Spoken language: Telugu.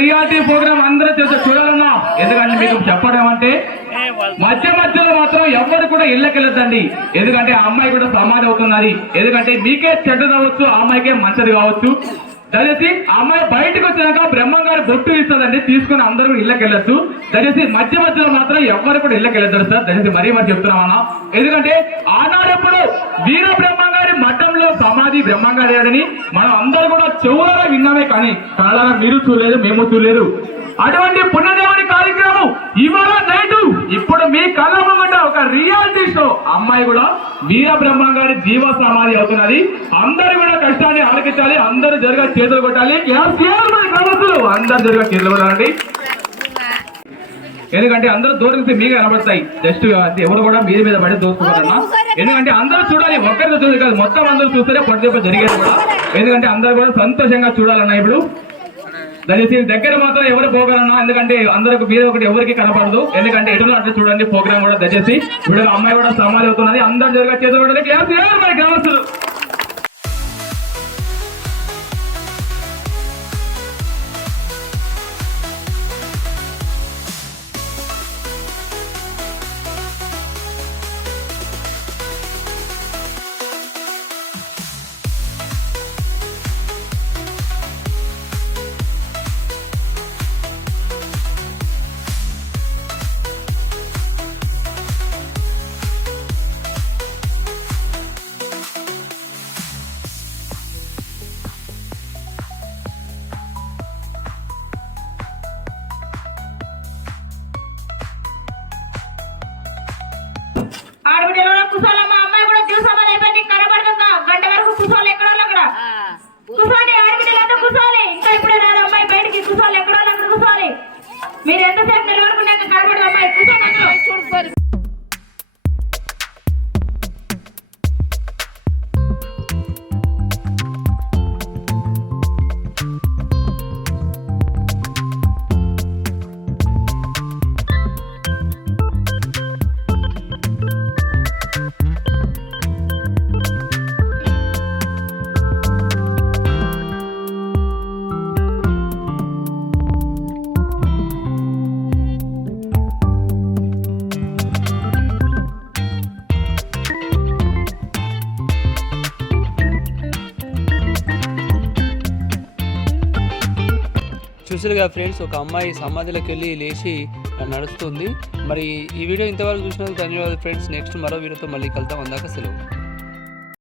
రియాలిటీ ప్రోగ్రామ్ అందరూ చూడాలన్నా, ఎందుకంటే మీకు చెప్పడం అంటే మధ్యలో మాత్రం ఎవరు కూడా ఇళ్ళకెళ్ళద్దండి. ఎందుకంటే ఆ అమ్మాయి కూడా సమాధి అవుతున్నది. ఎందుకంటే మీకే చెడ్డది అవ్వచ్చు, ఆ అమ్మాయికే మంచిది కావచ్చు. దయచేసి ఆ అమ్మాయి బయటకు వచ్చినాక బ్రహ్మం గారు బొట్టు ఇస్తుందండి, తీసుకుని అందరూ ఇళ్ళకి వెళ్ళొచ్చు. దయచేసి మధ్యలో మాత్రం ఎవరు కూడా ఇళ్ళకి వెళ్ళొద్దు సార్, దయచేసి మరీ మరి చెప్తున్నామన్నా. ఎందుకంటే ఆనాడెప్పుడు వీర బ్రహ్మం గారి మఠంలో సమాధి బ్రహ్మం గారి మనం అందరూ కూడా చెవులలో విన్నామే, కానీ కళ్ళగా మీరు చూడలేదు, మేము చూడలేదు. అటువంటి పుణ్యదేవుని కార్యక్రమం ఇవాళ నైట్ ఇప్పుడు మీ కళ్ళ ముంగట ఒక రియాలిటీ షో అమ్మాయి కూడా వీర బ్రహ్మం గారి జీవ సమాధి అవుతున్నది. అందరూ కూడా కష్టాన్ని ఆలకించాలి, అందరూ జరగ చేతులు కొట్టాలి, అందరు జరగ చేతులు కొట్టాలండి. ఎందుకంటే అందరూ దూరం మీకు కనబడతాయి, జస్ట్ ఎవరు కూడా మీద మీద పడి దోసుకుంటారన్నా. ఎందుకంటే అందరూ చూడాలి, ఒక్కరితో చూడాలి కాదు, మొత్తం అందరూ చూస్తేనే పొట్టి జరిగేది కూడా. ఎందుకంటే అందరూ కూడా సంతోషంగా చూడాలన్నా. ఇప్పుడు దయచేసి దగ్గర మాత్రం ఎవరు పోగలన్నా, ఎందుకంటే అందరికి మీద ఒకటి ఎవరికి కనపడదు. ఎందుకంటే ఎటులో అట్లా చూడండి ప్రోగ్రామ్ కూడా. దయచేసి ఇప్పుడు అమ్మాయి కూడా సమాధి అవుతున్నది, అందరు జరిగే చేతులు కూడా మరి గ్రామస్తులు. కుసాలమ్మ అమ్మాయి కూడా చూసామని అయిపోయింది, కనబడుతుందా? గంట వరకు కుసాలు ఎక్కడో అక్కడ కుసాలి, ఆడబిడ్డలంతా కుసాలి. ఇంకా ఇప్పుడే రాదు అమ్మాయి బయటికి, కుసాలు ఎక్కడో అక్కడ కుసాలి. మీరు ఎంతసేపు నిలబడుకున్నాక కనబడదు అమ్మాయి, కుసాలి అందరూ. చూసారుగా ఫ్రెండ్స్, ఒక అమ్మాయి సమాధిలోకి వెళ్ళి లేచి నడుస్తుంది. మరి ఈ వీడియో ఇంతవరకు చూసినందుకు ధన్యవాదాలు ఫ్రెండ్స్. నెక్స్ట్ మరో వీడియోతో మళ్ళీ కలుద్దాం. అందాక సెలవు.